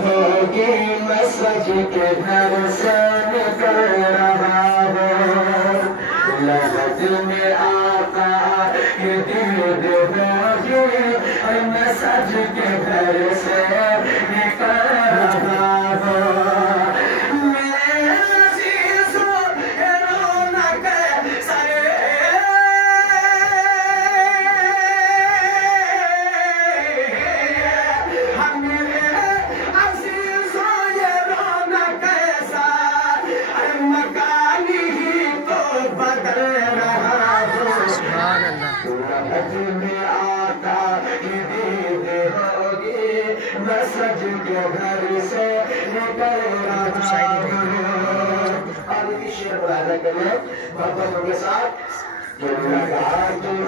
होगी मसज के घर से निकल रहा हो लहद में आका ये दीद होगी मसज के घर से निकल रहा हो मसज के घर से निकल रहा आगे शेर वादा करें बाबा के साथ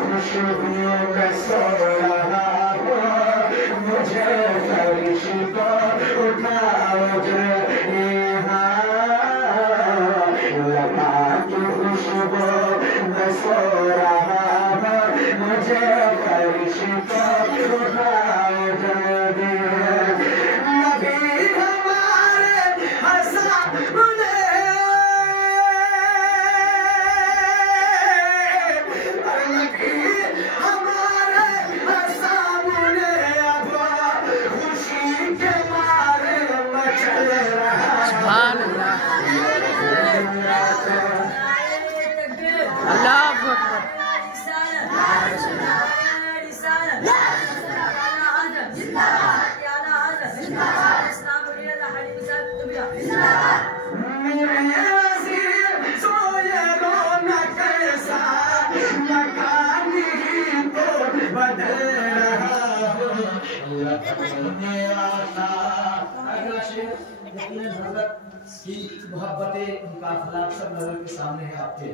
खुशबुओं में सो रहा हो मुझे फरिश को उठाओ जो लगा की खुशबू में सो रहा हो मुझे फरिश को उठाओ जो की मोहब्बतें उनका अखलाक सब लोगों के सामने है आपके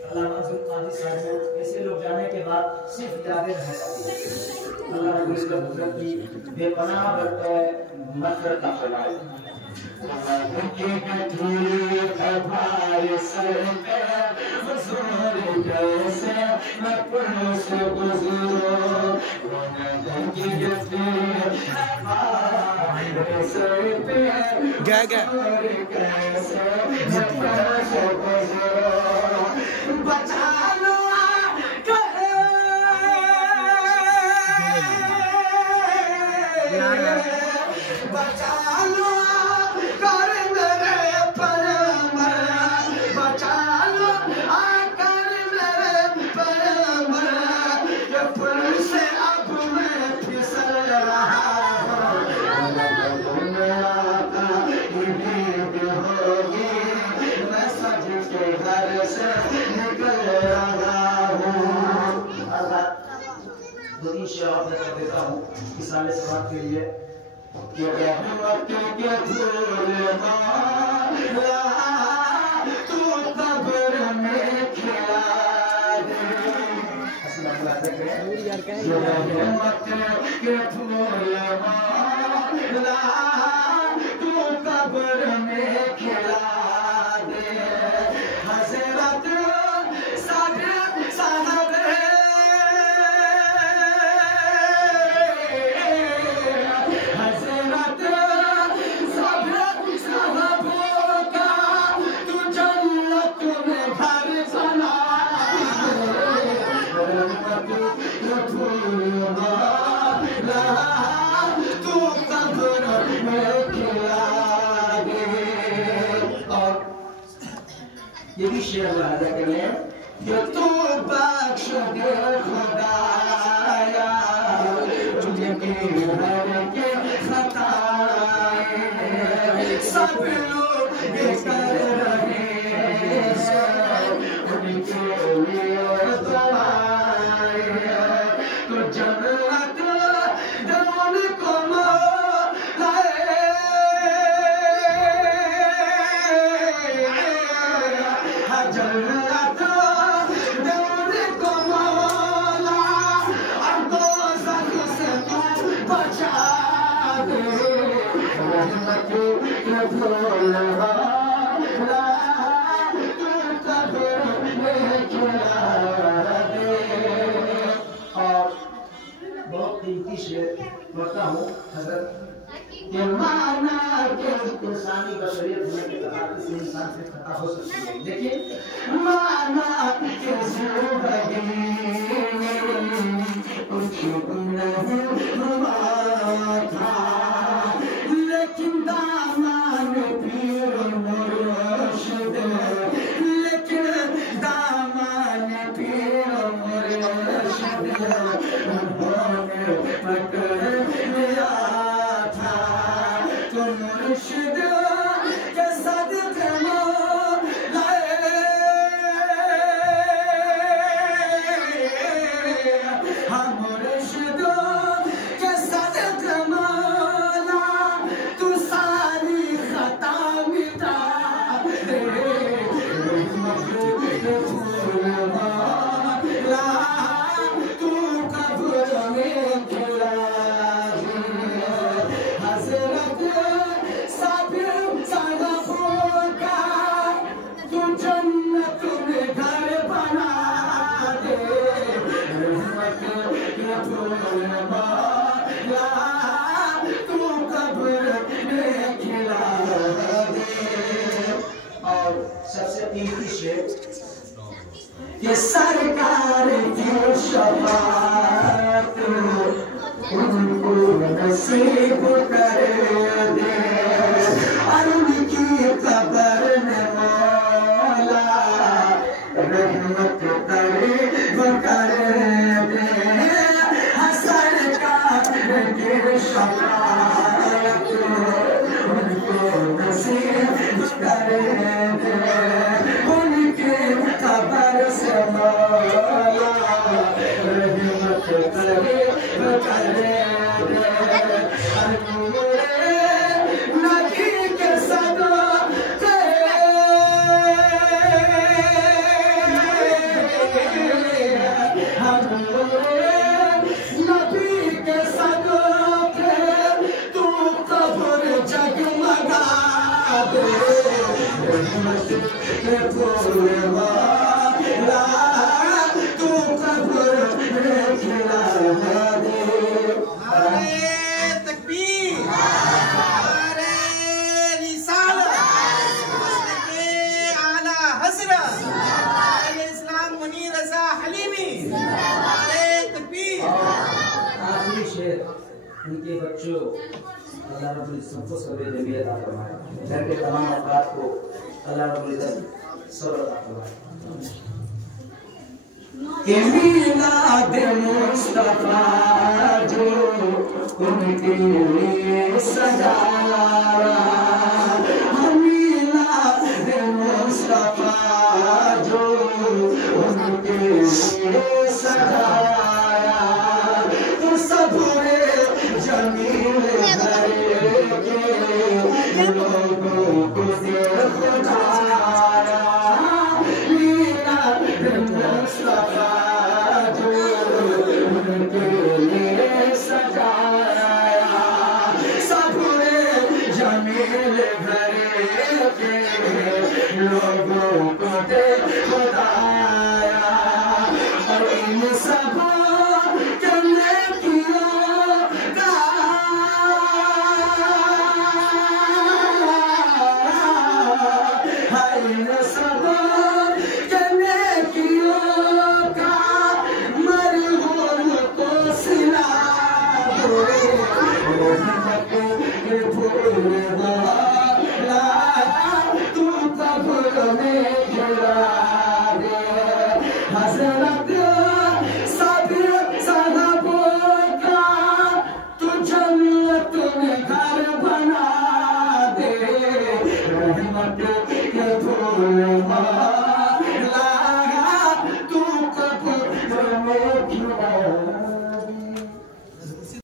अल्लाह मंजूर काजी साहब ऐसे लोग जाने के बाद सिर्फ यादें रह जाती हैं अल्लाह रब्बुल इज्जत की बेपनाह मग़फ़िरत फरमाए उनकी धूल हमारे सर पे हुजूर जैसे मैं पुल से गुज़रूं उनकी धूल हमारे सर पे क्या बचा लो बचा लो कर मेरे पैगंबर बचा लो कर मेरे पैगंबर ये पुल से अब मैं फिसल रहा कर देता हूँ इस साले समाज के लिए कि रहमत के फूल माला तू कब्र में खिला दे रहमत के फूल माला तू कब्र में खिला दे हज़रत ये भी शेर अदा करें ये तू बख्श दे खुदाया तुझे के खताएं सब लोग कर रहे उनके लिए दुआएं तो जन्नत दौन को बहुत कीमती शेर पढ़ता हूँ हजरत के माना के इंसानी बशरियत होने के बाद किसी इंसान से खता हो सकती है, लेकिन माना के लेकिन दामन पीर मुर्शिद, लेकिन दामन पीर मुर्शिद उन्होंने पकड़ लिया था। तो मुर्शिद के सदक़े लाए हम, मुर्शिद के सदक़े मौला तू सारी खता मिटा दे। तू कब्र में खिला दे। हज़रत साबिर सालफ़ों का तू जन्नत में घर बना दे। रहमत के फूल मौला तू कब्र में खिला दे। और सबसे कीमती शेर ये सरकार की शफाअत उनको नसीब कर दे। और उनकी कब्र में मौला रहमत करीब कर दे। सरकार की शफाअत उनको नसीब कर दे। उनकी कब्र से मौला रहमत करीब कर दे। नबी के सदक़े हम, नबी के सदक़े तू कब्र जगमगा दे। रहमत के फूल मौला तू कब्र में खिला दे। तकबीर, नारे रिसालत, मस्तके आला हज़रत इस्लाम मुनीर रज़ा हलीमी, नारे तकबीर। आखिरी शेर उनके बच्चों अल्लाह रब्बुल इज़्ज़त सबको सब्र नबी अता फरमाए। घर के तमाम अफ़राद को अल्लाह रब्बुल इज़्ज़त सब्र अता फरमाए। कि मीलाद मुस्तफा जो उनके लिए सजाया, मीलाद मुस्तफा जो उनके लिए सजाया। तो सबरे जमील के लोगों को खुदाया। मीलाद मुस्तफा जो उनके लिए सजाया। सबरे जमील के लोगों को खुदाया। और इन सब हज़रत साबिर सालफ़ों का तू जन्नत में घर बना दे। रहमत के फूल